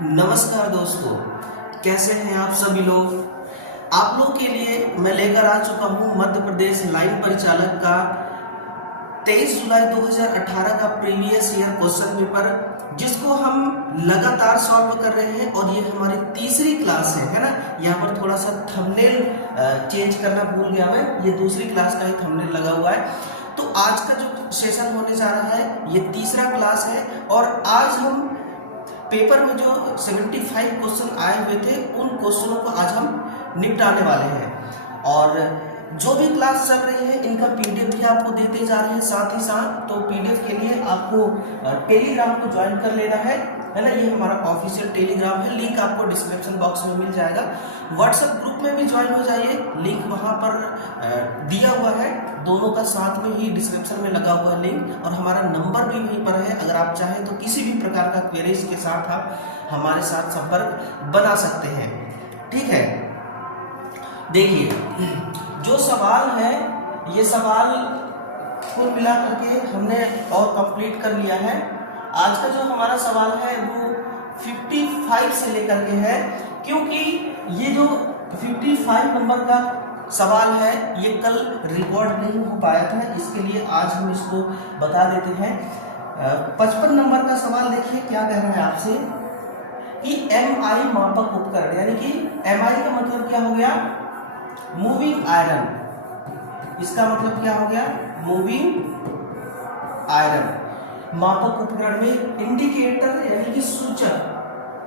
नमस्कार दोस्तों, कैसे हैं आप सभी लोग। आप लोग के लिए मैं लेकर आ चुका हूं मध्य प्रदेश लाइन परिचालक का 23 जुलाई 2018 का प्रीवियस ईयर क्वेश्चन पेपर, जिसको हम लगातार सॉल्व कर रहे हैं और ये हमारी तीसरी क्लास है ना। यहाँ पर थोड़ा सा थंबनेल चेंज करना भूल गया मैं, ये दूसरी क्लास का ही थंबनेल लगा हुआ है। तो आज का जो सेशन होने जा रहा है ये तीसरा क्लास है और आज हम पेपर में जो 75 क्वेश्चन आए हुए थे उन क्वेश्चनों को आज हम निपटाने वाले हैं। और जो भी क्लास चल रही है इनका पीडीएफ भी आपको देते जा रहे हैं साथ ही साथ। तो पीडीएफ के लिए आपको टेलीग्राम को ज्वाइन कर लेना है ना। ये हमारा ऑफिशियल टेलीग्राम है, लिंक आपको डिस्क्रिप्शन बॉक्स में मिल जाएगा। व्हाट्सएप ग्रुप में भी ज्वाइन हो जाइए, लिंक वहां पर दिया हुआ है, दोनों का साथ में ही डिस्क्रिप्शन में लगा हुआ है लिंक। और हमारा नंबर भी वहीं पर है, अगर आप चाहें तो किसी भी प्रकार का क्वेरीज के साथ आप हमारे साथ संपर्क बना सकते हैं। ठीक है, देखिए जो सवाल है ये सवाल कुल मिला करके हमने और कंप्लीट कर लिया है। आज का जो हमारा सवाल है वो 55 से लेकर के है, क्योंकि ये जो 55 नंबर का सवाल है ये कल रिकॉर्ड नहीं हो पाया था, इसके लिए आज हम इसको बता देते हैं। 55 नंबर का सवाल देखिए क्या कह रहा है आपसे कि एमआई मापक उपकरण, यानी कि एमआई का मतलब क्या हो गया, मूविंग आयरन। इसका मतलब क्या हो गया, मूविंग आयरन। मापक उपकरण में इंडिकेटर यानी कि सूचक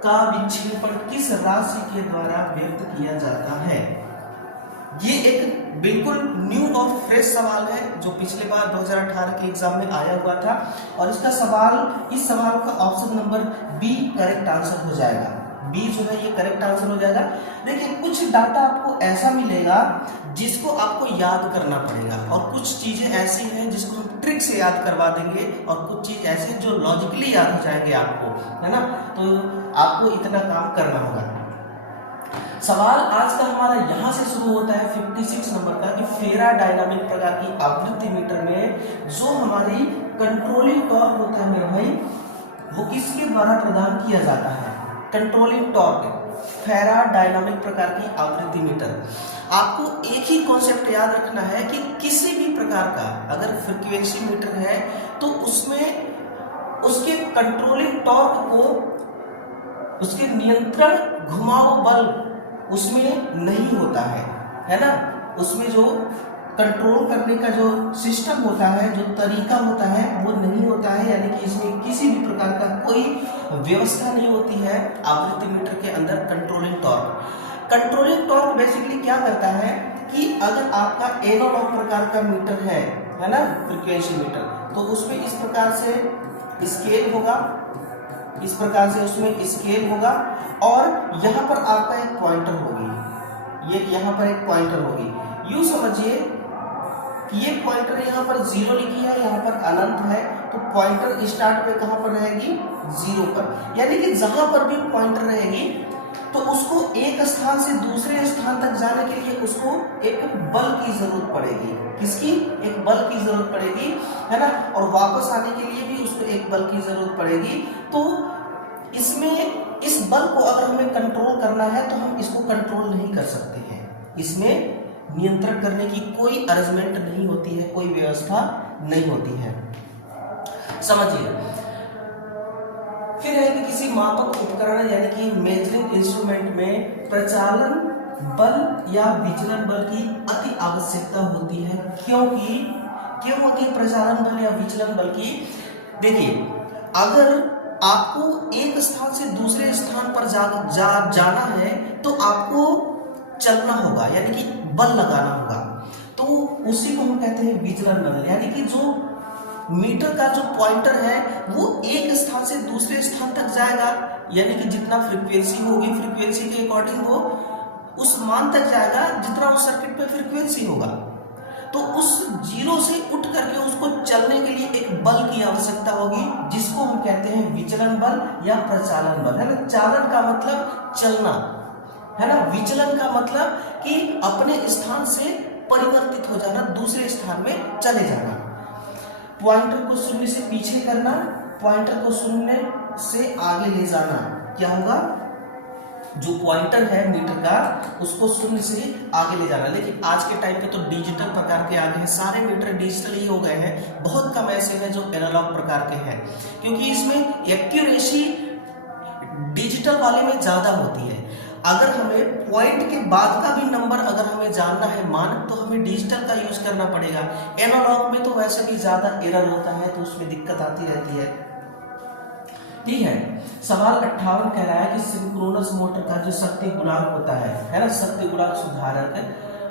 का विक्षेपण किस राशि के द्वारा व्यक्त किया जाता है। ये एक बिल्कुल न्यू और फ्रेश सवाल है जो पिछले बार 2018 के एग्जाम में आया हुआ था। और इसका इस सवाल का option number B correct answer हो जाएगा। बी जो है ये करेक्ट आंसर हो जाएगा। देखिए कुछ डाटा आपको ऐसा मिलेगा जिसको आपको याद करना पड़ेगा और कुछ चीजें ऐसी हैं जिसको हम ट्रिक से याद करवा देंगे और कुछ चीज ऐसे जो लॉजिकली याद हो जाएंगे आपको, है ना। तो आपको इतना काम करना होगा। सवाल आज का हमारा यहाँ से शुरू होता है 56 नंबर का कि फेरा डायनामिक प्रकार की आवृत्ति मीटर में जो हमारी कंट्रोलिंग टॉर्क होता है मेरे भाई, वो किसके द्वारा प्रदान किया जाता है। कंट्रोलिंग टॉर्क फेरा डायनामिक प्रकार की आवृत्ति मीटर। आपको एक ही कॉन्सेप्ट याद रखना है कि किसी भी प्रकार का अगर फ्रीक्वेंसी मीटर है तो उसमें उसके कंट्रोलिंग टॉर्क को, उसके नियंत्रण घुमाव बल उसमें नहीं होता है ना। उसमें जो कंट्रोल करने का जो सिस्टम होता है, जो तरीका होता है वो नहीं होता है, यानी कि इसमें किसी भी प्रकार का कोई व्यवस्था नहीं होती है आवृत्ति मीटर के अंदर। कंट्रोलिंग टॉर्क बेसिकली क्या करता है कि अगर आपका एनालॉग प्रकार का मीटर है ना, फ्रीक्वेंसी मीटर, तो उसमें इस प्रकार से स्केल होगा, इस प्रकार से उसमें स्केल होगा और यहाँ पर आपका एक पॉइंटर होगी, ये यहाँ पर एक पॉइंटर होगी। यूं समझिए कि ये पॉइंटर यहाँ पर 0 लिखी है, यहाँ पर अनंत है, तो पॉइंटर स्टार्ट पे कहाँ पर रहेगी, 0 पर। यानी कि जहां पर भी पॉइंटर रहेगी तो उसको एक स्थान से दूसरे स्थान तक जाने के लिए उसको एक बल की जरूरत पड़ेगी। किसकी, एक बल की जरूरत पड़ेगी, है ना। और वापस आने के लिए भी उसको एक बल की जरूरत पड़ेगी। तो इसमें इस बल को अगर हमें कंट्रोल करना है तो हम इसको कंट्रोल नहीं कर सकते हैं। इसमें नियंत्रण करने की कोई अरेंजमेंट नहीं होती है, कोई व्यवस्था नहीं होती है, समझिए। फिर है कि किसी मापक उपकरण यानी कि मेजरिंग इंस्ट्रूमेंट में प्रचालन बल या विचलन बल की अति आवश्यकता होती है। क्यों होती है प्रचालन बल या विचलन बल की। देखिए अगर आपको एक स्थान से दूसरे स्थान पर जाना है तो आपको चलना होगा, यानी कि बल लगाना होगा, तो उसी को हम कहते हैं विचलन बल। यानी कि जो मीटर का जो पॉइंटर है वो एक स्थान से दूसरे स्थान तक जाएगा, यानी कि जितना फ्रीक्वेंसी होगी फ्रीक्वेंसी के अकॉर्डिंग वो उस मान तक जाएगा जितना उस सर्किट पे फ्रीक्वेंसी होगा। तो उस 0 से उठ करके उसको चलने के लिए एक बल की आवश्यकता होगी, जिसको हम कहते हैं विचलन बल या प्रचालन बल, है ना। चालन का मतलब चलना, है ना। विचलन का मतलब कि अपने स्थान से परिवर्तित हो जाना, दूसरे स्थान में चले जाना। पॉइंटर को शून्य से पीछे करना, पॉइंटर को शून्य से आगे ले जाना, क्या होगा, जो पॉइंटर है मीटर का उसको शून्य से आगे ले जाना। लेकिन आज के टाइम पे तो डिजिटल प्रकार के आ गए हैं, सारे मीटर डिजिटल ही हो गए हैं, बहुत कम ऐसे हैं जो एनालॉग प्रकार के हैं, क्योंकि इसमें एक्यूरेसी डिजिटल वाले में ज्यादा होती है। अगर हमें पॉइंट के बाद का भी नंबर अगर हमें जानना है मान, तो हमें डिजिटल का यूज करना पड़ेगा। एनालॉग में तो वैसे भी ज्यादा एरर होता है, तो उसमें दिक्कत आती रहती है। ठीक है, सवाल 58 कह रहा है कि सिंक्रोनस मोटर का जो शक्ति गुणांक होता है ना, शक्ति गुणांक सुधारक,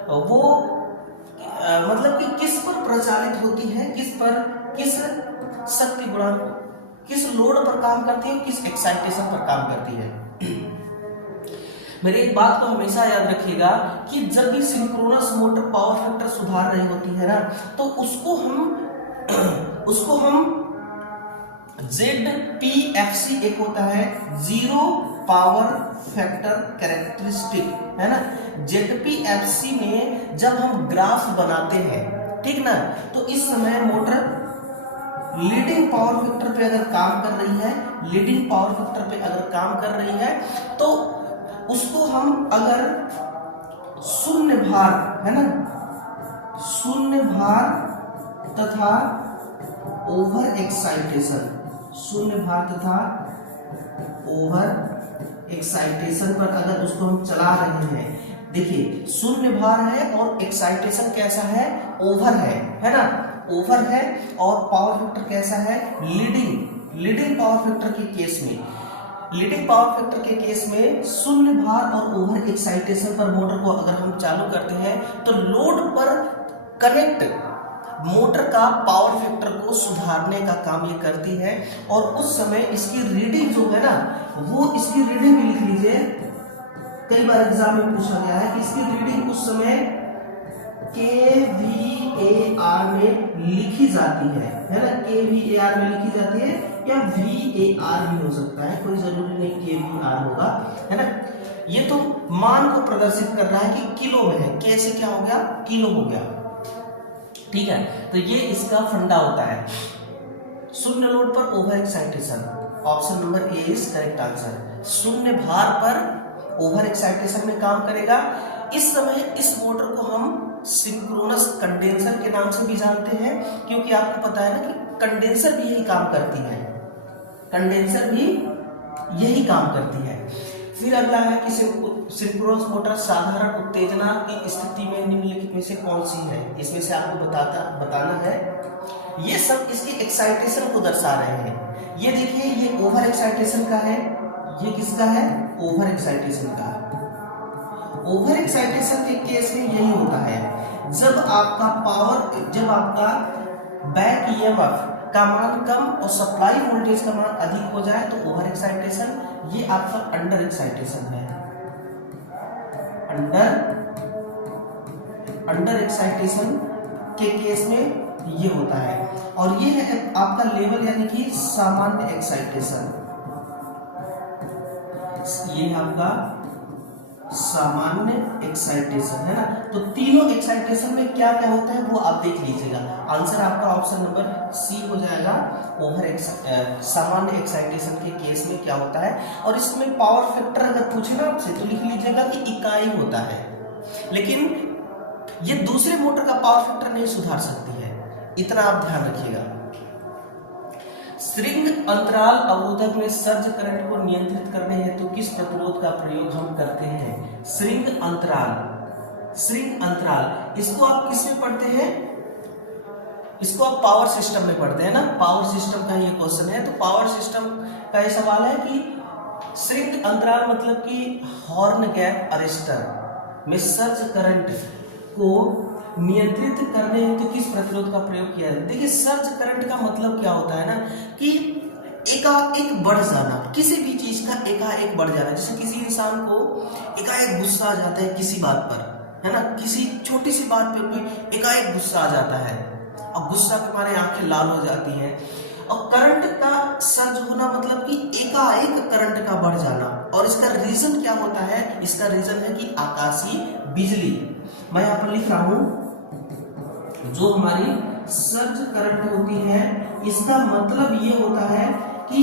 वो मतलब कि किस पर प्रचालित होती है, किस शक्ति गुणांक, किस लोड पर काम करती है, किस एक्साइटेशन पर काम करती है। मेरी एक बात को हमेशा याद रखिएगा कि जब भी सिंक्रोनस मोटर पावर फैक्टर सुधार रही होती है ना, तो उसको हम ZPFC एक होता है, जीरो पावर फैक्टर कैरेक्टरिस्टिक, है ना। ZPFC में जब हम ग्राफ बनाते हैं, ठीक ना, तो इस समय मोटर लीडिंग पावर फैक्टर पे अगर काम कर रही है, लीडिंग पावर फैक्टर पे अगर काम कर रही है, तो उसको हम अगर शून्य भार, है ना, शून्य भार तथा ओवर एक्साइटेशन, शून्य भार तथा ओवर एक्साइटेशन पर अगर उसको हम चला रहे हैं, देखिए शून्य भार है और एक्साइटेशन कैसा है, ओवर है ना, ओवर है, और पावर फैक्टर कैसा है, लीडिंग पावर फैक्टर के केस में, लीडिंग पावर फैक्टर के केस में शून्य भार और ओवर एक्साइटेशन पर मोटर को अगर हम चालू करते हैं, तो लोड पर कनेक्ट मोटर का पावर फैक्टर को सुधारने का काम ये करती है। और उस समय इसकी रीडिंग जो है ना, वो इसकी रीडिंग भी लिख लीजिए, कई बार एग्जाम में पूछा गया है कि इसकी रीडिंग उस समय kVAR में लिखी जाती है ना, kVAR में लिखी जाती है, या VAR भी हो सकता है, कोई जरूरी नहीं kVAR होगा, है ना। ये तो मान को प्रदर्शित कर रहा है कि किलो में है, कैसे क्या हो गया, किलो हो गया, ठीक है। तो ये इसका फंडा होता है। शून्य लोड पर over excitation, option number A is correct answer. शून्य भार पर ओवर एक्साइटेशन में काम करेगा। इस समय इस मोटर को हम सिंक्रोनस कंडेंसर के नाम से भी जानते हैं, क्योंकि आपको पता है ना कि कंडेंसर भी यही काम करती है, कंडेंसर भी यही काम करती है। फिर अगला है कि सिंक्रोनस मोटर साधारण उत्तेजना की स्थिति में निम्नलिखित में से कौन सी है, इसमें से आपको बताना है। ये सब इसकी एक्साइटेशन को दर्शा रहे हैं। ये देखिए, ये ओवर एक्साइटेशन का है, ये किसका है, ओवर एक्साइटेशन का। ओवर एक्साइटेशन के केस में यही होता है, जब आपका बैक ईएमएफ का मान कम और सप्लाई वोल्टेज का मान अधिक हो जाए तो ओवर एक्साइटेशन, ये आपका अंडर एक्साइटेशन है। अंडर एक्साइटेशन के केस में ये होता है। और ये है आपका लेवल, यानी कि सामान्य एक्साइटेशन, ये है आपका सामान्य एक्साइटेशन, है ना। तो तीनों एक्साइटेशन में क्या क्या होता है वो आप देख लीजिएगा। आंसर आपका ऑप्शन नंबर सी हो जाएगा, सामान्य एक्साइटेशन के केस में क्या होता है। और इसमें पावर फैक्टर अगर पूछे ना आपसे, तो लिख लीजिएगा कि इकाई होता है, लेकिन ये दूसरे मोटर का पावर फैक्टर नहीं सुधार सकती है, इतना आप ध्यान रखिएगा। श्रृंग अंतराल अवरोधक में सर्ज करंट को नियंत्रित करने हेतु किस प्रतिरोध का प्रयोग हम करते हैं? श्रृंग अंतराल, इसको आप किस में पढ़ते हैं? इसको आप पावर सिस्टम में पढ़ते हैं ना, पावर सिस्टम का ये क्वेश्चन है। तो पावर सिस्टम का ये सवाल है कि श्रृंग अंतराल मतलब कि हॉर्न गैप अरेस्टर में सर्ज करंट को नियंत्रित करने हेतु किस प्रतिरोध का प्रयोग किया है? देखिए, सर्ज करंट का मतलब क्या होता है ना, कि एकाएक बढ़ जाना, किसी भी चीज का एकाएक बढ़ जाना। जैसे किसी इंसान को एकाएक गुस्सा आ जाता है किसी बात पर, है ना, किसी छोटी सी बात पर भी एकाएक गुस्सा आ जाता है, और गुस्सा के मारे आंखें लाल हो जाती हैं। और करंट का सर्ज होना मतलब कि एकाएक करंट का बढ़ जाना। और इसका रीजन क्या होता है? इसका रीजन है कि आकाशीय बिजली। मैं यहाँ पर लिख रहा हूं, जो हमारी सर्ज करंट होती है इसका मतलब ये होता है कि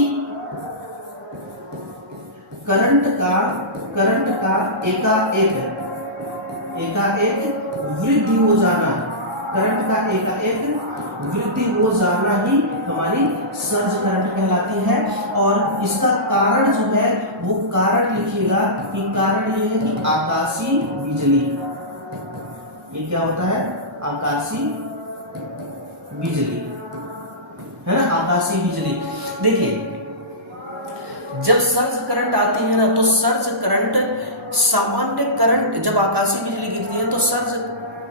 करंट का एकाएक वृद्धि हो जाना, करंट का एकाएक वृद्धि हो जाना ही हमारी सर्ज करंट कहलाती है। और इसका कारण जो है वो कारण लिखिएगा कि कारण ये है कि आकाशीय बिजली। ये क्या होता है? आकाशीय बिजली, है ना, आकाशीय बिजली। देखिए जब सर्ज करंट आती है ना, तो सर्ज करंट सामान्य करंट, जब आकाशीय बिजली गिरती है तो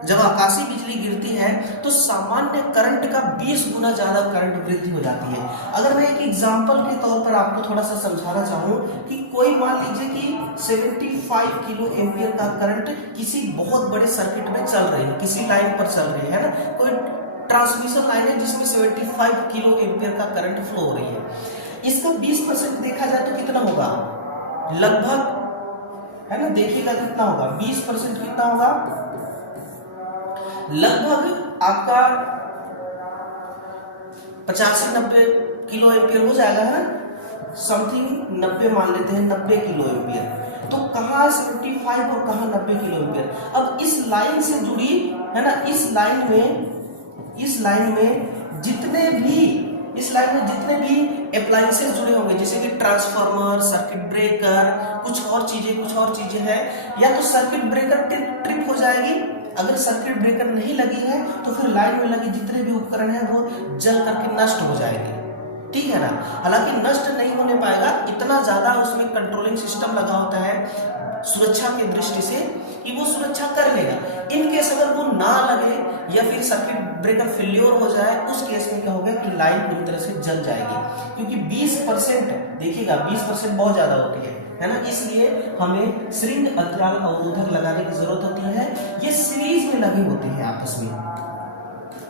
जब आकाशीय बिजली गिरती है तो सामान्य करंट का 20 गुना ज्यादा करंट वृद्धि हो जाती है। अगर मैं एक एग्जांपल के तौर पर आपको थोड़ा सा समझाना चाहूँ कि कोई मान लीजिए कि 75 किलो एम्पियर का करंट किसी बहुत बड़े सर्किट में चल रही है, किसी लाइन पर चल रही है ना, कोई ट्रांसमिशन लाइन है जिसमें 75 किलो एम्पियर का करंट फ्लो हो रही है। इसका 20% देखा जाए तो कितना होगा? लगभग, है ना, देखिएगा कितना होगा, 20% कितना होगा? लगभग आपका 85-90 किलो एम्पियर हो जाएगा, है ना, समथिंग 90 मान लेते हैं, 90 किलो एम्पियर। तो कहाँ 75 और कहाँ 90 किलो एम्पियर? अब इस लाइन से जुड़ी, है ना, इस लाइन में जितने भी एप्लायंसेस जुड़े होंगे, जैसे कि ट्रांसफार्मर, सर्किट ब्रेकर, कुछ और चीजें हैं, या तो सर्किट ब्रेकर ट्रिप हो जाएगी। अगर सर्किट ब्रेकर नहीं लगी है तो फिर लाइन में लगे जितने भी उपकरण हैं वो जल करके नष्ट हो जाएंगे, ठीक है ना। हालांकि नष्ट नहीं होने पाएगा, इतना ज्यादा उसमें कंट्रोलिंग सिस्टम लगा होता है सुरक्षा की दृष्टि से कि वो सुरक्षा कर लेगा। इन केस अगर वो ना लगे या फिर सर्किट ब्रेकर फेल्योर हो जाए, उस केस में क्या होगा कि लाइन पूरी तरह से जल जाएगी, क्योंकि 20% देखिएगा 20% बहुत ज्यादा होती है ना। इसलिए हमें श्रृंग अंतराल अवरोधक लगाने की जरूरत होती है। ये सीरीज में लगे होते हैं,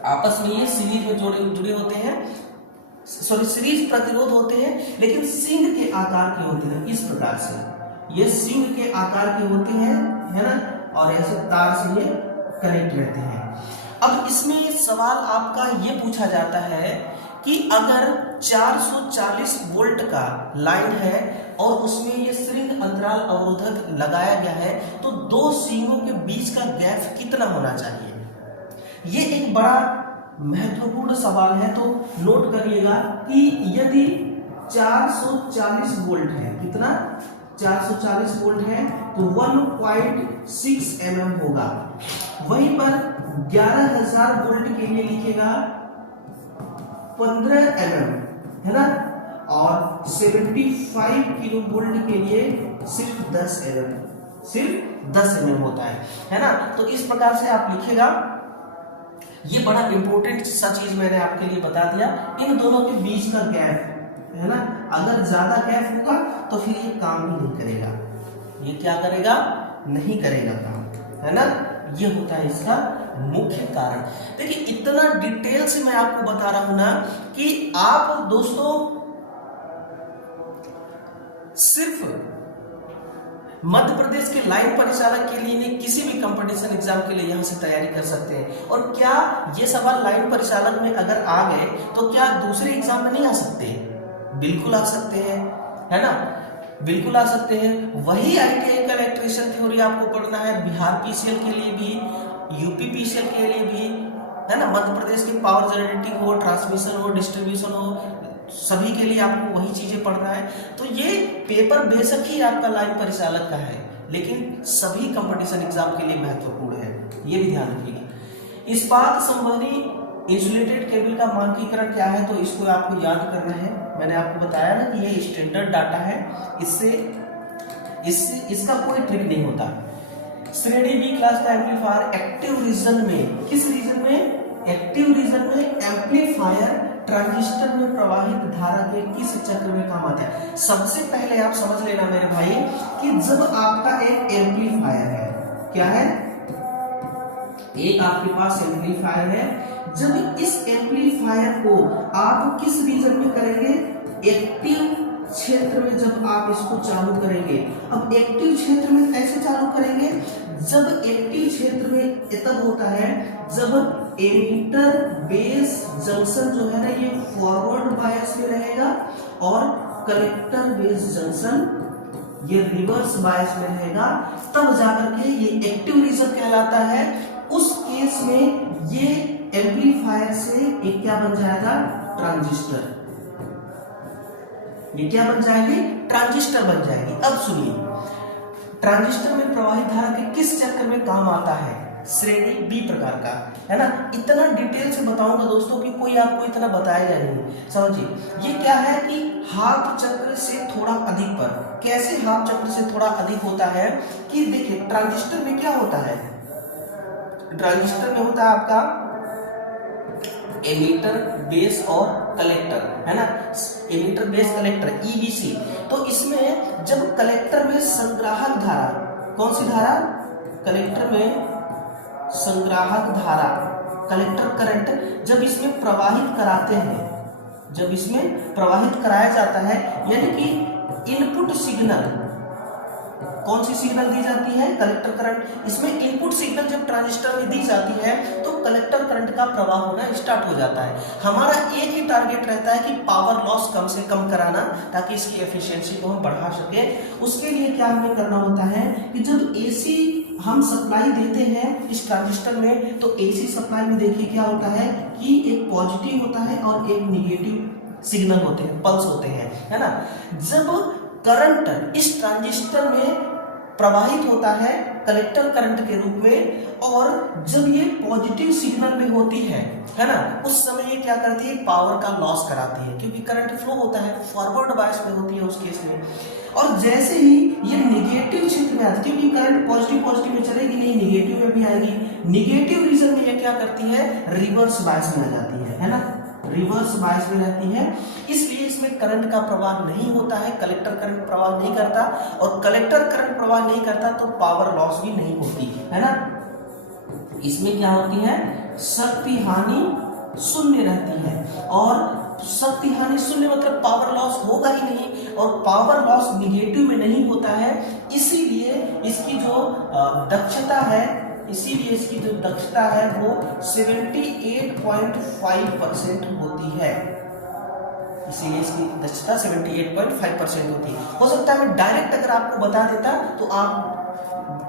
आपस में ये सीरीज में जुड़े होते हैं, सॉरी सीरीज प्रतिरोध होते हैं, लेकिन सिंह के आकार के होते हैं। इस प्रकार से ये सिंह के आकार के होते हैं, है ना, और ऐसे तार से ये कनेक्ट रहते हैं। अब इसमें सवाल आपका ये पूछा जाता है कि अगर 440 वोल्ट का लाइन है और उसमें ये श्रृंग अंतराल अवरोधक लगाया गया है, तो दो सिंगों के बीच का गैप कितना होना चाहिए? ये एक बड़ा महत्वपूर्ण सवाल है, तो नोट करिएगा कि यदि 440 वोल्ट है, कितना 440 वोल्ट है, तो 1.6 mm होगा। वहीं पर 11,000 वोल्ट के लिए लिखेगा 15 mm, है ना, और 75 किलो वोल्ट के लिए सिर्फ 10 mm होता है ना। तो इस प्रकार से आप लिखेगा। ये बड़ा इंपॉर्टेंट सा चीज मैंने आपके लिए बता दिया, इन दोनों के बीच का गैप, है ना, अगर ज्यादा गैप होगा तो फिर ये काम भी नहीं करेगा, ये क्या करेगा? नहीं करेगा काम, है ना। ये होता है इसका मुख्य कारण। देखिए इतना डिटेल से मैं आपको बता रहा हूं ना कि आप दोस्तों सिर्फ मध्य प्रदेश के लाइन परिचालक के लिए नहीं, किसी भी कंपटीशन एग्जाम के लिए यहां से तैयारी कर सकते हैं। और क्या ये सवाल लाइन परिचालक में अगर आ गए तो क्या दूसरे एग्जाम में नहीं आ सकते? बिल्कुल आ सकते हैं, है ना, बिल्कुल आ सकते हैं। वही ITI का इलेक्ट्रीशियन थ्योरी आपको पढ़ना है, बिहार PCL के लिए भी, यूपी PCL के लिए भी, है ना, मध्य प्रदेश के पावर जनरेटिंग हो, ट्रांसमिशन हो, डिस्ट्रीब्यूशन हो, सभी के लिए आपको वही चीजें पढ़ना है। तो ये पेपर बेशक ही आपका लाइन परिचालक का है, लेकिन सभी कंपटीशन एग्जाम के लिए महत्वपूर्ण है, ये भी ध्यान रखिएगा। इस्पात संबंधी इंसुलेटेड केबल का मानकीकरण क्या है, तो इसको आपको याद करना है। मैंने आपको बताया ना कि ये स्टैंडर्ड डाटा है, इसका कोई ट्रिक नहीं होता। श्रेणी बी क्लास का एम्पलीफायर एक्टिव रीजन में, किस रीजन में? एक्टिव रीजन में एम्पलीफायर ट्रांजिस्टर में प्रवाहित धारा के किस चक्र में काम आता है? सबसे पहले आप समझ लेना मेरे भाई कि जब आपका एक एम्पलीफायर है, क्या है, एक आपके पास एम्पलीफायर है, जब इस एम्पलीफायर को आप किस रीजन में करेंगे? एक्टिव क्षेत्र में जब आप इसको चालू करेंगे। अब एक्टिव क्षेत्र में कैसे चालू करेंगे? जब एक्टिव क्षेत्र में तब होता है जब एमिटर बेस जंक्शन जो है ना ये फॉरवर्ड बायस में रहेगा और कलेक्टर बेस जंक्शन ये रिवर्स बायस में रहेगा, तब जाकर के ये एक्टिव रीजन कहलाता है। उस केस में ये एम्पलीफायर से एक क्या बन जाएगा, ट्रांजिस्टर। ये क्या बन जाएगी, ट्रांजिस्टर बन जाएगी। अब सुनिए, ट्रांजिस्टर में प्रवाहित धारा के किस चक्र में काम आता है, श्रेणी बी प्रकार का, है ना। इतना डिटेल से बताऊंगा दोस्तों कि कोई आपको इतना बताएगा नहीं, समझिए। ये क्या है कि हाफ चक्र से थोड़ा अधिक पर। कैसे हाफ चक्र से थोड़ा अधिक होता है कि देखिए ट्रांजिस्टर में क्या होता है, ट्रांजिस्टर में होता है आपका एमिटर बेस और कलेक्टर, है ना, एमिटर बेस कलेक्टर ईबीसी। तो इसमें जब कलेक्टर में संग्राहक धारा, कौन सी धारा, कलेक्टर में संग्राहक धारा, कलेक्टर करंट जब इसमें प्रवाहित कराते हैं, जब इसमें प्रवाहित कराया जाता है, यानी कि इनपुट सिग्नल, कौन सी सिग्नल दी जाती है, कलेक्टर करंट। इसमें इनपुट सिग्नल जब ट्रांजिस्टर में दी जाती है तो कलेक्टर करंट का प्रवाह होना स्टार्ट हो जाता है। हमारा एक ही टारगेट रहता है कि पावर लॉस कम से कम कराना, ताकि इसकी एफिशिएंसी को हम बढ़ा सके। उसके लिए क्या हमें करना होता है कि जब एसी हम सप्लाई देते हैं इस ट्रांजिस्टर में, तो एसी सप्लाई में देखिए क्या होता है कि एक पॉजिटिव होता है और एक निगेटिव सिग्नल होते हैं, पल्स होते हैं, है ना। जब करंट इस ट्रांजिस्टर में प्रवाहित होता है कलेक्टर करंट के रूप में, और जब ये पॉजिटिव सिग्नल में होती है ना, उस समय ये क्या करती है, पावर का लॉस कराती है, क्योंकि करंट फ्लो होता है, फॉरवर्ड बायस में होती है उस केस में। और जैसे ही ये निगेटिव क्षेत्र में आती है, क्योंकि करंट पॉजिटिव में चलेगी नहीं, निगेटिव में भी आएगी, निगेटिव रीजन में ये क्या करती है, रिवर्स बायस में आ जाती है ना, रिवर्स बायस में रहती है। इसलिए इसमें करंट का प्रवाह नहीं होता है, कलेक्टर करंट प्रवाह नहीं करता, और कलेक्टर करंट प्रवाह नहीं करता तो पावर लॉस भी नहीं होती, है ना। इसमें क्या होती है, शक्ति हानि शून्य रहती है, और शक्ति हानि शून्य मतलब पावर लॉस होगा ही नहीं, और पावर लॉस निगेटिव में नहीं होता है। इसीलिए इसकी जो दक्षता है, इसीलिए इसकी जो दक्षता है वो 78.5% होती है। इसीलिए इसकी दक्षता 78.5% होती है। हो सकता है मैं डायरेक्ट अगर आपको बता देता तो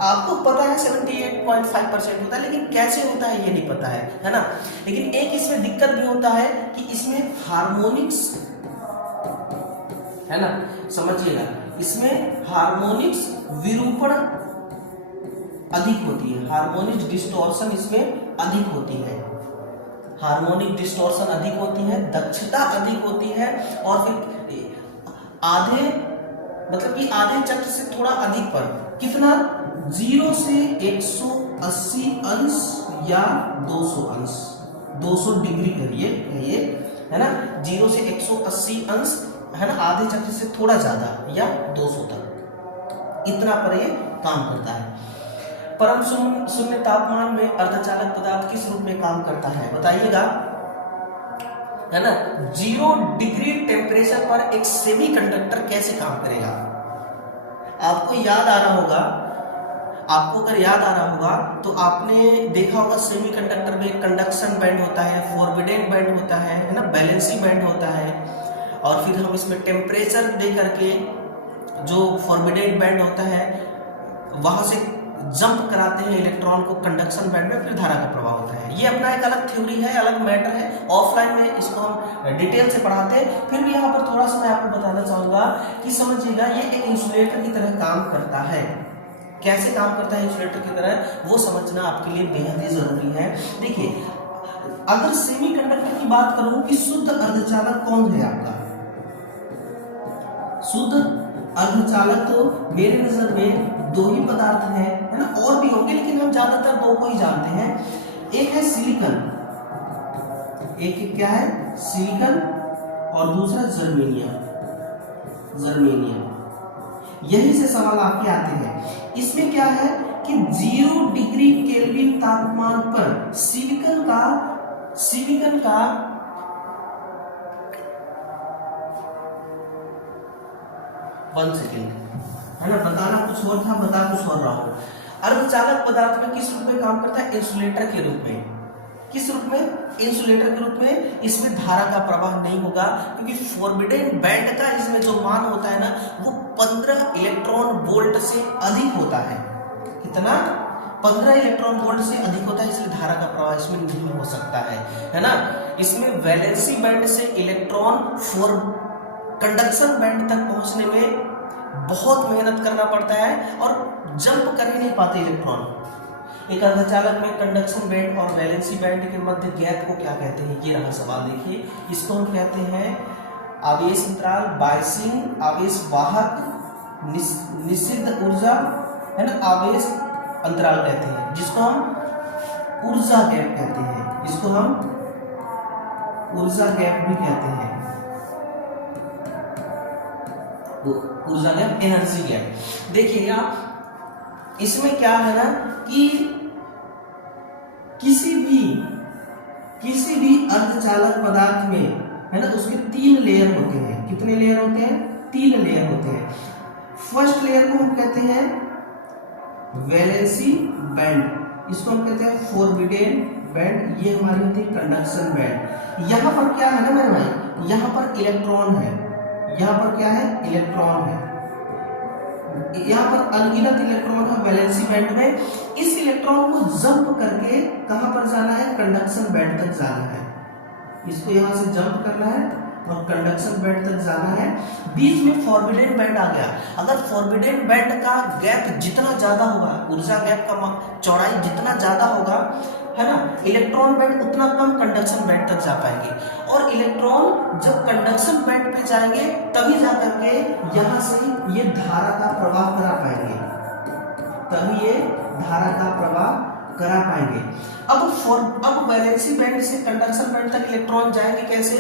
आपको पता है 78.5% होता है, लेकिन कैसे होता है ये नहीं पता है ना। लेकिन एक इसमें दिक्कत भी होता है कि इसमें हार्मोनिक्स, है ना, समझिएगा, इसमें हार्मोनिक्स विरूपण अधिक होती है, हार्मोनिक डिस्टॉर्शन इसमें अधिक होती है, हार्मोनिक डिस्टॉर्शन अधिक होती है, दक्षता अधिक होती है, और फिर आधे मतलब कि आधे चक्र से थोड़ा अधिक पर, कितना, 0 से 180 अंश या 200 अंश, 200 डिग्री करिए है ना, 0 से 180 अंश, है ना, आधे चक्र से थोड़ा ज्यादा या 200 तक, इतना पर ये काम करता है। परम शून्य तापमान में अर्धचालक पदार्थ किस रूप में काम करता है, बताइएगा, है ना। 0 डिग्री टेम्परेचर पर एक सेमीकंडक्टर कैसे काम करेगा, आपको याद आ रहा होगा, आपको अगर याद आ रहा होगा तो आपने देखा होगा सेमीकंडक्टर में कंडक्शन बैंड होता है, फॉरबिडेन बैंड होता है ना, बैलेंसिंग बैंड होता है, और फिर हम इसमें टेम्परेचर दे करके जो फॉरबिडेन बैंड होता है वहां से जंप कराते हैं इलेक्ट्रॉन को कंडक्शन बैंड में, फिर धारा का प्रवाह होता है। ये अपना एक अलग थ्योरी है, अलग मैटर है, ऑफलाइन में इसको हम डिटेल से पढ़ाते हैं। फिर भी यहाँ पर थोड़ा सा मैं आपको बताना चाहूंगा कि समझिएगा ये एक इंसुलेटर की तरह काम करता है। कैसे काम करता है इंसुलेटर की तरह, वो समझना आपके लिए बेहद ही जरूरी है। देखिए, अगर सेमीकंडक्टर की बात करूं कि शुद्ध अर्धचालक कौन है आपका, शुद्ध अर्धचालक तो मेरे नजर में 2 ही पदार्थ हैं, है ना, और भी होंगे लेकिन हम ज्यादातर 2 को ही जानते हैं। एक है सिलिकॉन, एक क्या है, सिलिकॉन, और दूसरा जर्मेनियम। यही से सवाल आपके आते हैं। इसमें क्या है कि 0 डिग्री केल्विन तापमान पर सिलिकॉन का 1 सेकेंड, है ना, बताना कुछ और था, बता कुछ और रहा हूं। अर्धचालक पदार्थ में किस रूप में काम करता है, इंसुलेटर के रूप में, किस रूप में? इंसुलेटर के रूप में। इसमें धारा का प्रवाह नहीं होगा क्योंकि फॉरबिडेन बैंड का इसमें जो मान होता है ना वो 15 इलेक्ट्रॉन वोल्ट से अधिक होता है। कितना? 15 इलेक्ट्रॉन वोल्ट से अधिक होता है, इसलिए धारा का प्रवाह इसमें नहीं हो सकता है ना। इसमें वैलेंसी बैंड से इलेक्ट्रॉन कंडक्शन बैंड तक पहुंचने में बहुत मेहनत करना पड़ता है और जंप कर ही नहीं पाते इलेक्ट्रॉन। एक अर्धचालक में कंडक्शन बैंड और वैलेंसी बैंड के मध्य गैप को क्या कहते हैं? ये रहा सवाल। देखिए, इसको हम कहते हैं आवेश अंतराल, बायसिंग, आवेश वाहक, निषिद्ध ऊर्जा, है ना, आवेश अंतराल कहते हैं, जिसको हम ऊर्जा गैप कहते हैं। इसको हम ऊर्जा गैप भी कहते हैं, ऊर्जा गैप, एनर्जी गैप। देखिएगा इसमें क्या है ना कि किसी भी अर्धचालक पदार्थ में, है ना, उसके 3 लेयर होते हैं। कितने लेयर होते हैं? 3 लेयर होते हैं। फर्स्ट लेयर को हम कहते हैं वैलेंसी बैंड, इसको हम कहते हैं फॉरबिडेन बैंड, ये हमारी होती है कंडक्शन बैंड। यहाँ पर क्या है ना मेरे भाई, यहाँ पर इलेक्ट्रॉन है, यहाँ पर क्या है? इलेक्ट्रॉन है, यहाँ पर अनगिनत इलेक्ट्रॉन है वैलेंसी बैंड में। इस इलेक्ट्रॉन को जंप करके कहां पर जाना है? कंडक्शन बैंड तक जाना है। इसको यहाँ से जंप करना है और कंडक्शन बैंड तक जाना है। बीच में फॉरबिडेन बैंड आ गया। अगर फॉरबिडेन बैंड का गैप जितना ज्यादा होगा, ऊर्जा गैप का चौड़ाई जितना ज्यादा होगा, है ना, इलेक्ट्रॉन बैंड उतना कम कंडक्शन बैंड तक जा पाएंगे। और इलेक्ट्रॉन जब कंडक्शन बैंड पे जाएंगे तभी जा करके यहाँ से ये धारा का प्रवाह करा पाएंगे, तभी ये धारा का प्रवाह करा पाएंगे। अब वैलेंसी बैंड से कंडक्शन बैंड तक इलेक्ट्रॉन जाएंगे कैसे?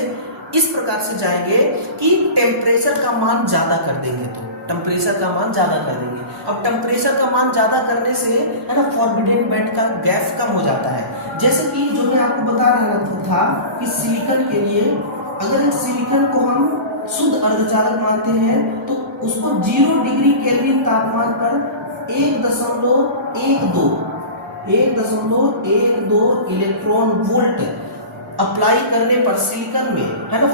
इस प्रकार से जाएंगे कि टेम्परेचर का मान ज्यादा कर देंगे, तो टेम्परेचर का मान ज्यादा कर देंगे। अब टेम्परेचर का मान ज्यादा करने से, है ना, फॉरबिडेन बैंड का गैप कम हो जाता है। जैसे कि जो मैं आपको बता रहा था कि सिलिकॉन के लिए, अगर एक सिलिकॉन को हम शुद्ध अर्धचालक मानते हैं तो उसको 0 डिग्री केल्विन तापमान पर 1.12 इलेक्ट्रॉन वोल्ट अप्लाई करने पर सिलिकॉन में, है ना,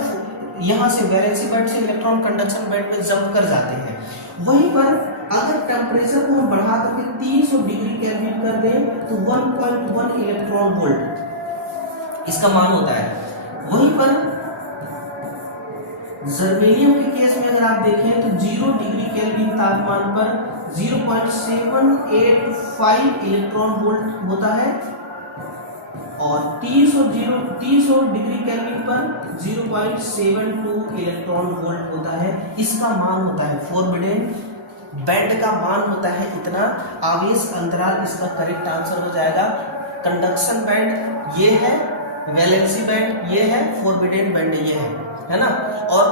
यहाँ से वैलेंसी बैंड से इलेक्ट्रॉन कंडक्शन बैंड में जंप कर जाते हैं। वहीं पर अगर टेम्परेचर को हम बढ़ा करके 300 डिग्री केल्विन कर दें तो 1.1 इलेक्ट्रॉन वोल्ट इसका मान होता है। वहीं पर जर्मेनियम के केस में अगर आप देखें तो 0 डिग्री केल्विन तापमान पर 0.785 इलेक्ट्रॉन वोल्ट होता है और 300 डिग्री केल्विन पर 0.72 इलेक्ट्रॉन वोल्ट होता है। इसका मान होता है फॉरबिडेन बैंड का मान होता है इतना। आवेश अंतराल इसका करेक्ट आंसर हो जाएगा। कंडक्शन बैंड ये है, वैलेंसी बैंड ये है, फॉरबिडेन बैंड ये है ना। और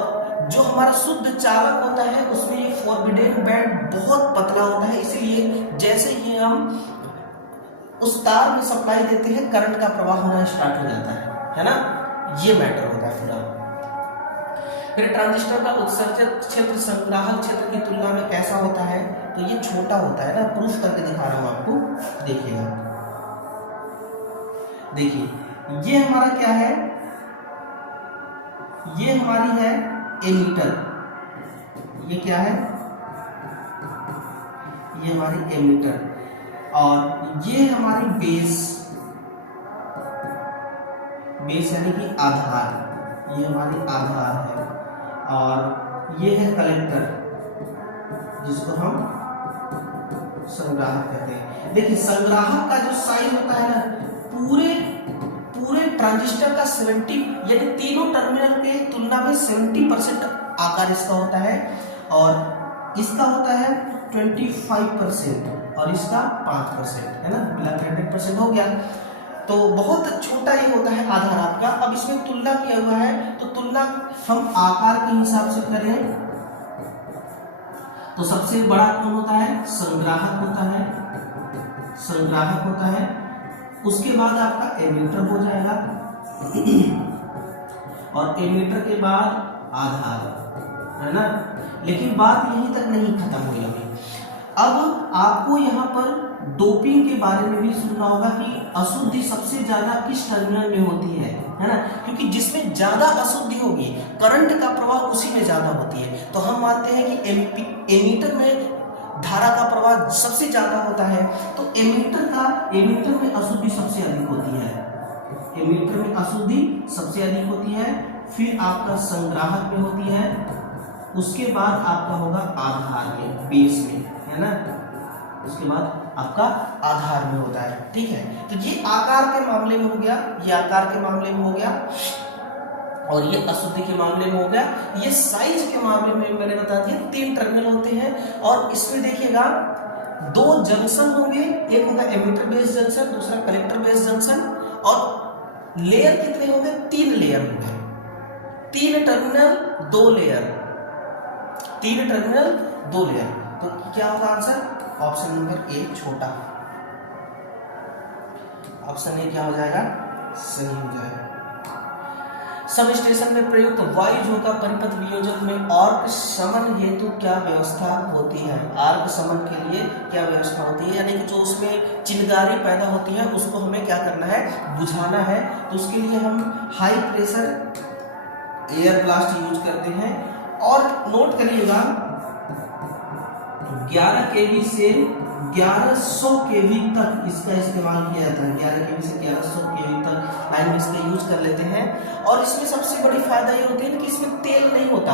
जो हमारा शुद्ध चालक होता है उसमें ये फॉरबिडेन बैंड बहुत पतला होता है, इसलिए जैसे ही हम उस तार में सप्लाई देते हैं करंट का प्रवाह होना स्टार्ट हो जाता है ना। ये मैटर होता है पूरा। फिर ट्रांजिस्टर का उत्सर्जक क्षेत्र संग्राहक क्षेत्र की तुलना में कैसा होता है? तो ये छोटा होता है ना, प्रूफ करके दिखा रहा हूं आपको, देखिएगा। देखिए ये हमारा क्या है, ये हमारी है एमीटर। ये क्या है? ये हमारी एमीटर और ये हमारी बेस यानी कि आधार। ये हमारी आधार है और ये है कलेक्टर जिसको हम संग्राहक कहते हैं। देखिए संग्राहक का जो साइज होता है ना, पूरे ट्रांजिस्टर का 70 यानी तीनों टर्मिनल के तुलना में 70% आकार इसका होता है और इसका होता है 25% और इसका 5%, है ना, मिलाकर 100% हो गया। तो बहुत छोटा ही होता है आधार आपका। अब इसमें तुलना किया हुआ है तो तुलना हम आकार के हिसाब से करें तो सबसे बड़ा कौन होता है? संग्राहक होता है, संग्राहक होता है। उसके बाद आपका एमीटर हो जाएगा और एमीटर के बाद आधार, है ना। लेकिन बात यहीं तक नहीं खत्म हुई अभी। अब आपको यहाँ पर डोपिंग के बारे में भी सुनना होगा कि अशुद्धि सबसे ज्यादा किस टर्मिनल में होती है ना, क्योंकि जिसमें ज्यादा अशुद्धि होगी करंट का प्रवाह उसी में ज्यादा होती है। तो हम मानते हैं कि एमीटर में धारा का प्रवाह सबसे ज्यादा होता है, तो एमीटर में अशुद्धि सबसे अधिक होती है, एमीटर में अशुद्धि सबसे अधिक होती है। फिर आपका संग्राहक में होती है, उसके बाद आपका होगा आधार में, बेस में, है ना, उसके बाद आपका आधार में होता है। ठीक है, तो ये आकार के मामले में हो गया, ये आकार के मामले में हो गया, और ये अशुद्धि के मामले में हो गया। ये साइज के मामले में मैंने बता दिया 3 टर्मिनल होते हैं, और इसमें देखिएगा 2 जंक्शन होंगे, एक होगा एमिटर बेस जंक्शन, दूसरा कलेक्टर बेस जंक्शन, और लेयर कितने होंगे, 3 लेयर होंगे, 3 टर्मिनल 2 लेयर, 3 टर्मिनल 2 लेयर। तो क्या होगा आंसर, ऑप्शन नंबर ए छोटा, ऑप्शन ए क्या हो जाएगा, सही हो जाएगा। सब स्टेशन में प्रयुक्त वायु झोंका परिपथ वियोजक में आर्क शमन हेतु क्या व्यवस्था होती है, आर्क शमन के लिए क्या व्यवस्था होती है, यानी कि जो उसमें चिंगारी पैदा होती है उसको हमें क्या करना है, बुझाना है। तो उसके लिए हम high pressure air blast use करते हैं। और नोट करिएगा 11 केवी से 1100 केवी तक इसका इस्तेमाल किया जाता है, 11 केवी से 1100 केवी तक लाइन में इसका यूज कर लेते हैं। और इसमें सबसे बड़ी फायदा ये होती है कि इसमें तेल नहीं होता,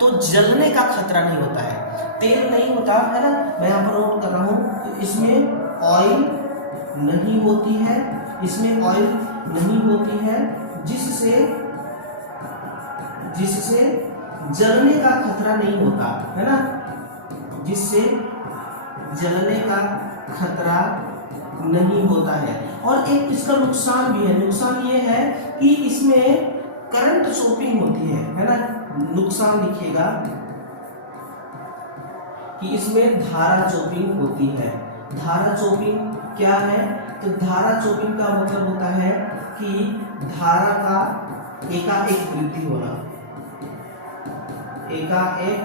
तो जलने का खतरा नहीं होता है, तेल नहीं होता है ना, मैं यहाँ पर नोट कर रहा हूँ। तो इसमें ऑयल नहीं होती है, इसमें ऑयल नहीं होती है, जिससे जलने का खतरा नहीं होता है ना, जिससे जलने का खतरा नहीं होता है। और एक इसका नुकसान भी है, नुकसान ये है कि इसमें करंट चोपिंग होती है ना, नुकसान लिखिएगा कि इसमें धारा चोपिंग होती है। धारा चोपिंग क्या है, तो धारा चोपिंग का मतलब होता है कि धारा का एकाएक वृद्धि होना, एकाएक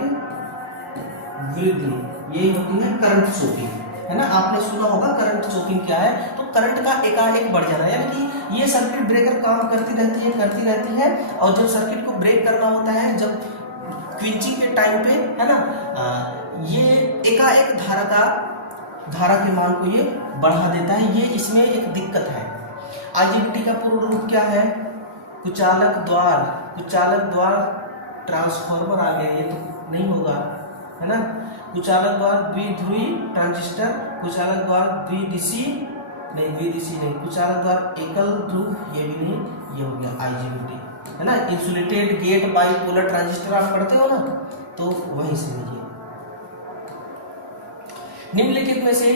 वृद्धि, ये होती है करंट चोकिंग, है ना। आपने सुना होगा करंट चोकिंग क्या है, तो करंट का एकाएक बढ़ जाना, यानी कि ये सर्किट ब्रेकर काम करती रहती है, और जब सर्किट को ब्रेक करना होता है, जब क्विंचिंग के टाइम पे, है ना, ये एकाएक धारा के मान को ये बढ़ा देता है, ये इसमें एक दिक्कत है। आईजीबीटी का पूर्ण रूप क्या है, कुचालक द्वार ट्रांसफार्मर आ गया, ये तो नहीं होगा, है ना। कुचालक द्वार द्विध्रुवी ट्रांजिस्टर, कुचालक द्वार द्विदिशी नहीं, कुचालक द्वार एकल ध्रुव, ये भी नहीं, ये हो गया आईजीबीटी, है ना। इंसुलेटेड गेट बाइपोलर ट्रांजिस्टर आप पढ़ते हो ना, तो वहीं से लीजिए। निम्नलिखित में से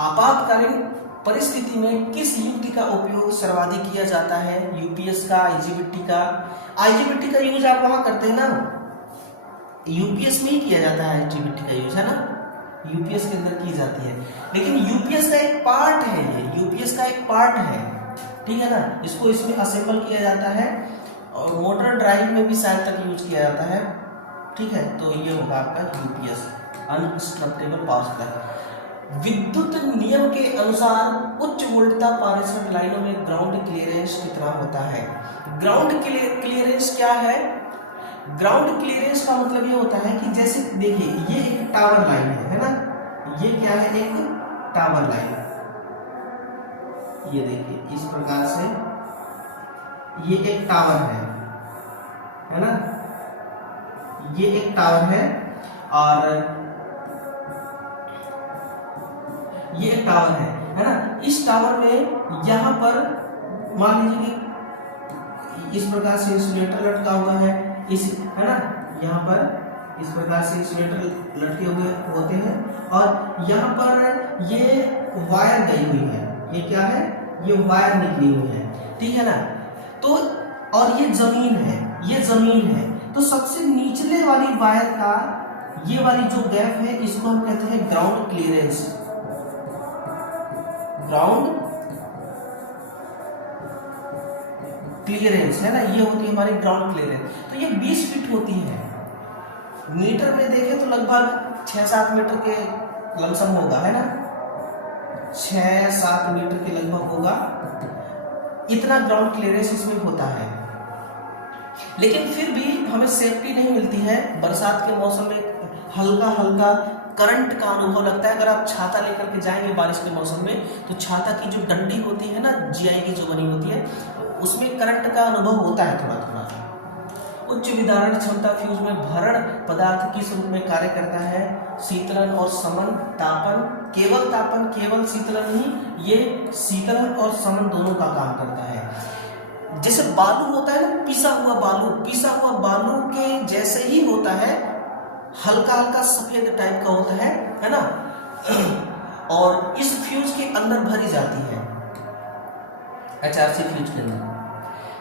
आपातकालीन परिस्थिति में किस युक्ति का उपयोग सर्वाधिक किया जाता है, यूपीएस का, आईजीबीटी का यूज आप वहां करते हैं ना, यूपीएस में ही किया जाता है आईजीबीटी का यूज, है ना, यूपीएस के अंदर की जाती है। लेकिन यूपीएस का एक पार्ट है, ये यूपीएस का एक पार्ट है, ठीक है ना, इसको इसमें असेंबल किया जाता है, और मोटर ड्राइव में भी शायद तक यूज किया जाता है, ठीक है। तो ये होगा आपका यूपीएस, अनस्ट्रक्टेबल पावर सप्लाई। विद्युत नियम के अनुसार उच्च वोल्टता पारेषण लाइनों में ग्राउंड क्लियरेंस कितना होता है। ग्राउंड क्लियरेंस क्या है, ग्राउंड क्लियरेंस का मतलब ये होता है कि जैसे देखिए ये एक टावर लाइन है ना, ये क्या है, एक टावर लाइन, ये देखिए इस प्रकार से ये एक टावर है ना, ये एक टावर है, और ये एक टावर है ना। इस टावर में यहाँ पर मान लीजिए कि इस प्रकार से इंसुलेटर लटका हुआ है, है ना, यहाँ पर इस प्रकार से इंसुलेटर लटके हुए होते हैं, और यहाँ पर ये वायर गई हुई है, ये क्या है, ये वायर निकली हुई है, ठीक है ना। तो और ये जमीन है, तो सबसे निचले वाली वायर का ये वाली जो गैप है, इसको हम कहते हैं ग्राउंड क्लियरेंस, है ना, ये होती है हमारी ग्राउंड क्लियरेंस। तो ये 20 फीट होती है, मीटर में देखें तो लगभग 6-7 मीटर के लमसम होगा, है ना, 6-7 मीटर के लगभग होगा, इतना ग्राउंड क्लियरेंस इसमें होता है। लेकिन फिर भी हमें सेफ्टी नहीं मिलती है। बरसात के मौसम में हल्का हल्का करंट का अनुभव लगता है। अगर आप छाता लेकर के जाएंगे बारिश के मौसम में तो छाता की जो डंडी होती है ना, जीआई की जो बनी होती है, उसमें करंट का अनुभव होता है थोड़ा थोड़ा। उच्च विदारण क्षमता फ्यूज में भरण पदार्थ किस रूप में कार्य करता है? शीतलन और समन, तापन, केवल शीतलन नहीं, ये शीतलन और समन दोनों का काम करता है। जैसे बालू होता है ना, पिसा हुआ बालू के जैसे ही होता है, हल्का हल्का सफेद टाइप का होता है ना, और इस फ्यूज के अंदर भरी जाती है HRC फ्यूज के अंदर।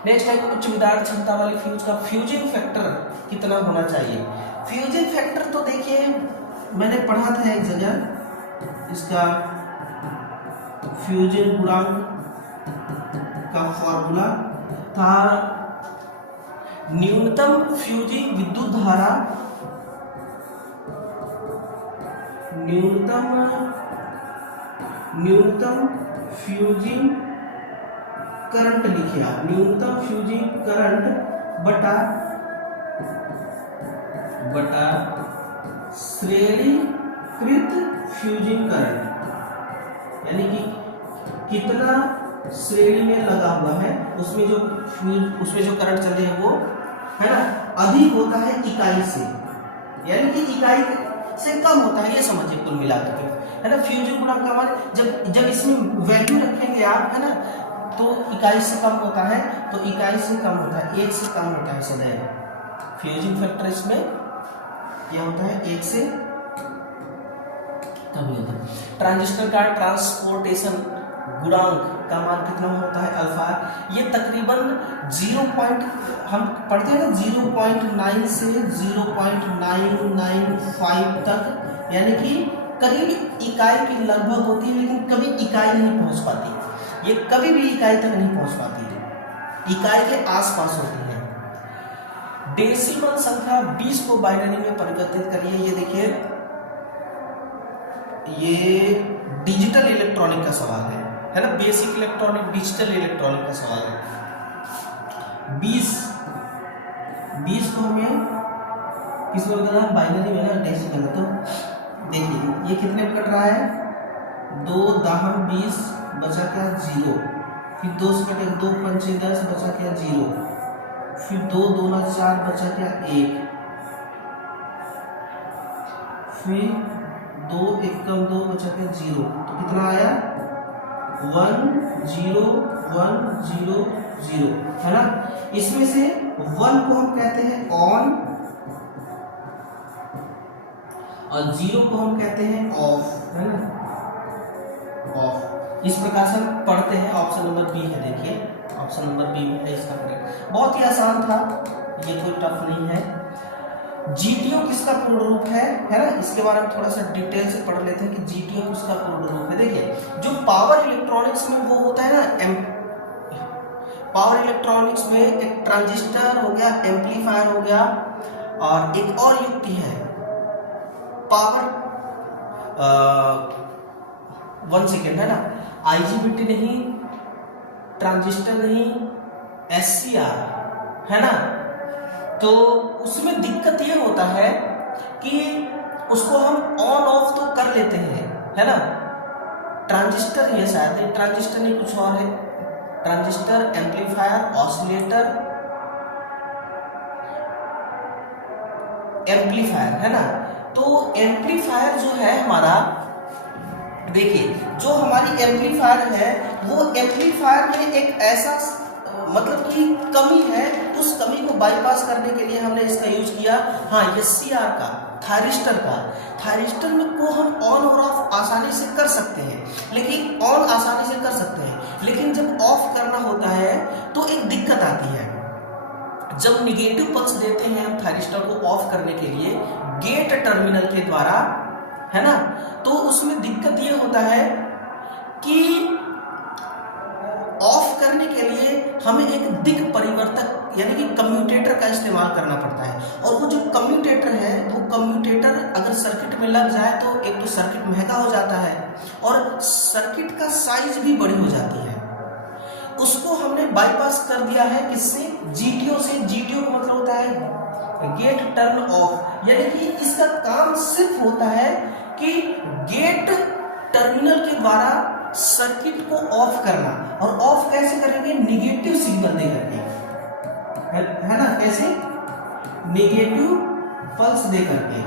नेक्स्ट है उच्च विदारण क्षमता वाली फ्यूज का फ्यूजिंग फैक्टर कितना होना चाहिए? फ्यूजिंग फैक्टर तो देखिए मैंने पढ़ा था एक जगह, इसका फ्यूजन गुणांक का फॉर्मूला था न्यूनतम फ्यूजिंग विद्युत धारा, न्यूनतम फ्यूजिंग करंट लिखिए आप, न्यूनतम फ्यूजिंग करंट बटा श्रेणीकृत फ्यूजिंग करंट, यानी कि कितना श्रेणी में लगा हुआ है उसमें जो करंट चल रही है वो, है ना, अधिक होता है इकाई से, यानी कि इकाई से कम होता है, ये समझिए कुल मिलाकर के, है ना। फ्यूजन गुणांक का मान जब इसमें वैल्यू रखेंगे आप, है ना, तो इकाई से कम होता है, तो इकाई से कम होता है, 1 से कम होता है सदैव। फ्यूजिंग फैक्टर इसमें क्या होता है, 1 से कम ही होता है। ट्रांजिस्टर का ट्रांसपोर्टेशन गुणांक का मान कितना होता है? अल्फा। ये तकरीबन 0. हम पढ़ते हैं ना 0.9 से 0.995 तक, यानी कि करीब इकाई की लगभग होती है, लेकिन कभी इकाई नहीं पहुंच पाती, ये कभी भी इकाई तक नहीं पहुंच पाती, इकाई के आसपास होती है। डेसिमल संख्या 20 को बाइनरी में परिवर्तित करिए। ये देखिए, ये डिजिटल इलेक्ट्रॉनिक का सवाल है ना, बेसिक इलेक्ट्रॉनिक डिजिटल इलेक्ट्रॉनिक का सवाल है। 20 को हमें किस में बदलना है? बाइनरी में ना, डेसिमल। तो देखिए ये कितने में कट रहा है? 2 दाहम 20 बचा क्या? 0। फिर 2 से कटेगा 2 पंचे 10 बचा क्या? 0। फिर 2 दूना 4 बचा क्या? 1। फिर 2 एकम 2 बचा क्या? 0। तो कितना आया? 1 0 1 0 0, है ना। इसमें से 1 को हम कहते हैं ऑन और 0 को हम कहते हैं ऑफ, है ना, ऑफ। इस प्रकार से हम पढ़ते हैं। ऑप्शन नंबर बी है, देखिए ऑप्शन नंबर बी है इसका करेक्ट। बहुत ही आसान था, ये कोई टफ नहीं है। जीटीओ किसका पूर्ण रूप है ना, इसके बारे में थोड़ा सा डिटेल से पढ़ लेते हैं कि जीटीओ किसका पूर्ण रूप है। देखिए जो पावर इलेक्ट्रॉनिक्स में वो होता है ना, पावर इलेक्ट्रॉनिक्स में एक ट्रांजिस्टर हो गया, एम्पलीफायर हो गया, और एक और युक्ति है पावर 1 सेकेंड, है ना, आईजीबीटी नहीं, ट्रांजिस्टर नहीं, एससीआर, है ना। तो उसमें दिक्कत ये होता है कि उसको हम ऑन ऑफ तो कर लेते हैं, है ना। ट्रांजिस्टर, ये शायद ट्रांजिस्टर नहीं कुछ और है, ट्रांजिस्टर, एम्पलीफायर, ऑसिलेटर, एम्पलीफायर, है ना। तो एम्पलीफायर जो है हमारा, देखिए जो हमारी एम्पलीफायर है वो एम्पलीफायर में एक ऐसा मतलब कि कमी है, उस कमी को बाईपास करने के लिए हमने इसका यूज किया, हाँ, एससीआर का, थायरिस्टर का। थायरिस्टर में को हम ऑन और ऑफ आसानी से कर सकते हैं, लेकिन ऑन आसानी से कर सकते हैं, लेकिन जब ऑफ करना होता है तो एक दिक्कत आती है। जब निगेटिव पल्स देते हैं हम थायरिस्टर को ऑफ करने के लिए गेट टर्मिनल के द्वारा, है ना, तो उसमें दिक्कत ये होता है कि ऑफ करने के लिए हमें एक दिक् परिवर्तक यानी कि कम्यूटेटर का इस्तेमाल करना पड़ता है। और वो जो कम्यूटेटर है, वो कम्यूटेटर अगर सर्किट में लग जाए तो एक तो सर्किट महंगा हो जाता है और सर्किट का साइज भी बड़ी हो जाती है। उसको हमने बाईपास कर दिया है किससे? जीटीओ से। जीटीओ का मतलब होता है गेट टर्न ऑफ, यानी कि इसका काम सिर्फ होता है कि गेट टर्मिनल के द्वारा सर्किट को ऑफ करना। और ऑफ कैसे करेंगे? निगेटिव सिग्नल दे करके, है ना? कैसे? निगेटिव पल्स दे करके,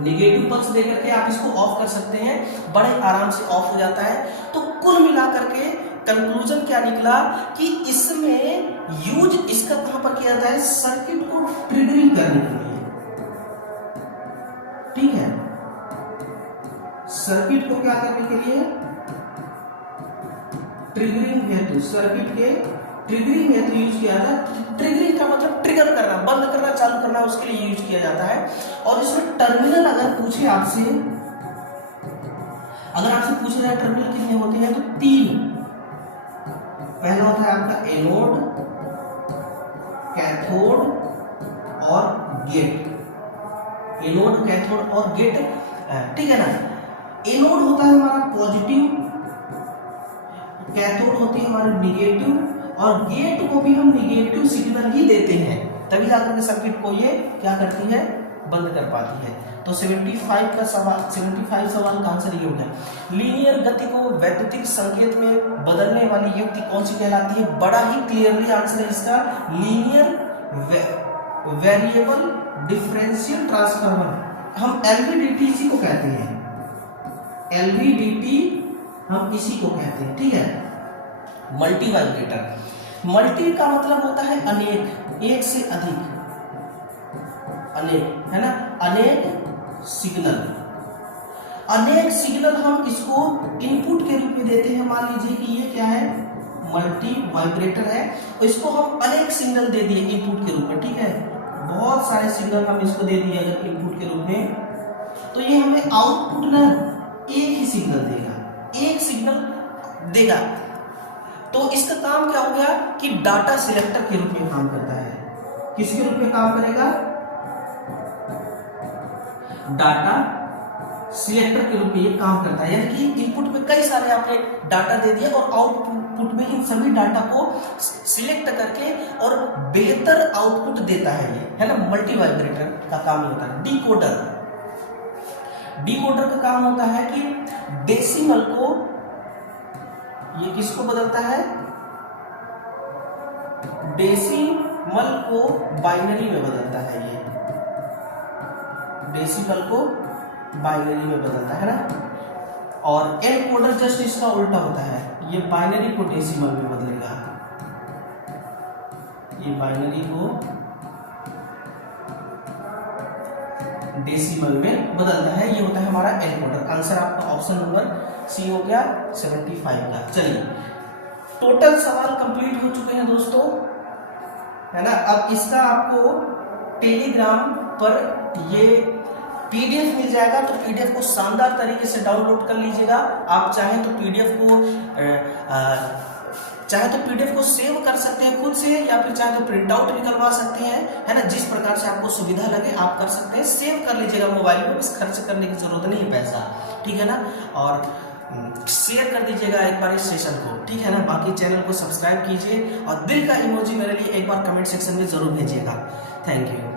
निगेटिव पल्स दे करके आप इसको ऑफ कर सकते हैं, बड़े आराम से ऑफ हो जाता है। तो कुल मिलाकर के कंक्लूजन क्या निकला कि इसमें यूज इसका कहां पर किया जाता है? सर्किट को ट्रिगरिंग करने के लिए, ठीक है? सर्किट को क्या करने के लिए? ट्रिगरिंग हेतु, सर्किट के ट्रिगरिंग हेतु यूज किया जाता है। ट्रिगरिंग का मतलब ट्रिगर करना, बंद करना, चालू करना, उसके लिए यूज किया जाता है। और इसमें टर्मिनल अगर पूछे आपसे, अगर आपसे पूछ रहा है टर्मिनल कितने होते हैं, तो 3। पहला होता है आपका एनोड, कैथोड और गेट। एनोड, कैथोड और गेट, ठीक है ना? एनोड होता है हमारा पॉजिटिव, कैथोड होती है हमारी निगेटिव, और गेट को भी हम निगेटिव सिग्नल ही देते हैं, तभी जाकर के सर्किट को ये क्या करती है? बंद कर पाती है। तो 75 सवाल का आंसर ये हो गया। लीनियर गति को वैद्युतिक संकेत में बदलने वाली युक्ति कौन सी कहलाती है? बड़ा ही क्लियरली आंसर है इसका, लीनियर वेरिएबल डिफरेंशियल ट्रांसफार्मर। हम एलवीडीटी इसी को कहते हैं, एलवीडीटी हम इसी को कहते हैं, ठीक है? Multi vibrator. मल्टी का मतलब होता है अनेक, एक से अधिक, अनेक, है ना? अनेक सिग्नल, अनेक सिग्नल हम इसको इनपुट के रूप में देते हैं। मान लीजिए कि ये क्या है? मल्टी वाइब्रेटर है, तो इसको हम अनेक सिग्नल दे दिए इनपुट के रूप में, ठीक है? बहुत सारे सिग्नल हम इसको दे दिए अगर इनपुट के रूप में, तो ये हमें आउटपुट ना एक ही सिग्नल देगा, एक सिग्नल देगा। तो इसका काम क्या हो गया कि डाटा सिलेक्टर के रूप में काम करता है। किसके रूप में काम करेगा? डाटा सिलेक्टर के रूप में ये काम करता है, यानी कि इनपुट में कई सारे आपने डाटा दे दिया और आउटपुट में इन सभी डाटा को सिलेक्ट करके और बेहतर आउटपुट देता है ये, है ना? मल्टी वाइब्रेटर का काम होता है। डिकोडर, डिकोडर का काम होता है कि डेसिमल को, ये किसको बदलता है? डेसिमल को बाइनरी में बदलता है, ये डेसिमल को बाइनरी में बदलता है ना? और एनकोडर जस्ट इसका उल्टा होता है, ये बाइनरी को डेसिमल में बदलेगा, ये बाइनरी को डेसिमल में बदलता है, ये होता है हमारा एनकोडर। आंसर आपका ऑप्शन नंबर सी हो गया 75 का। चलिए, टोटल सवाल कंप्लीट हो चुके हैं दोस्तों, है ना? अब इसका आपको टेलीग्राम पर ये पीडीएफ मिल जाएगा, तो पीडीएफ को शानदार तरीके से डाउनलोड कर लीजिएगा। आप चाहें तो पीडीएफ को सेव कर सकते हैं खुद से, या फिर चाहे तो प्रिंट आउट निकलवा सकते हैं, है ना? जिस प्रकार से आपको सुविधा लगे आप कर सकते हैं। सेव कर लीजिएगा मोबाइल में, बस खर्च करने की जरूरत नहीं है पैसा, ठीक है ना? और शेयर कर दीजिएगा एक बार इस सेशन को, ठीक है ना? बाकी चैनल को सब्सक्राइब कीजिए और दिल का इमोजी मेरे लिए एक बार कमेंट सेक्शन में जरूर भेजिएगा। Thank you.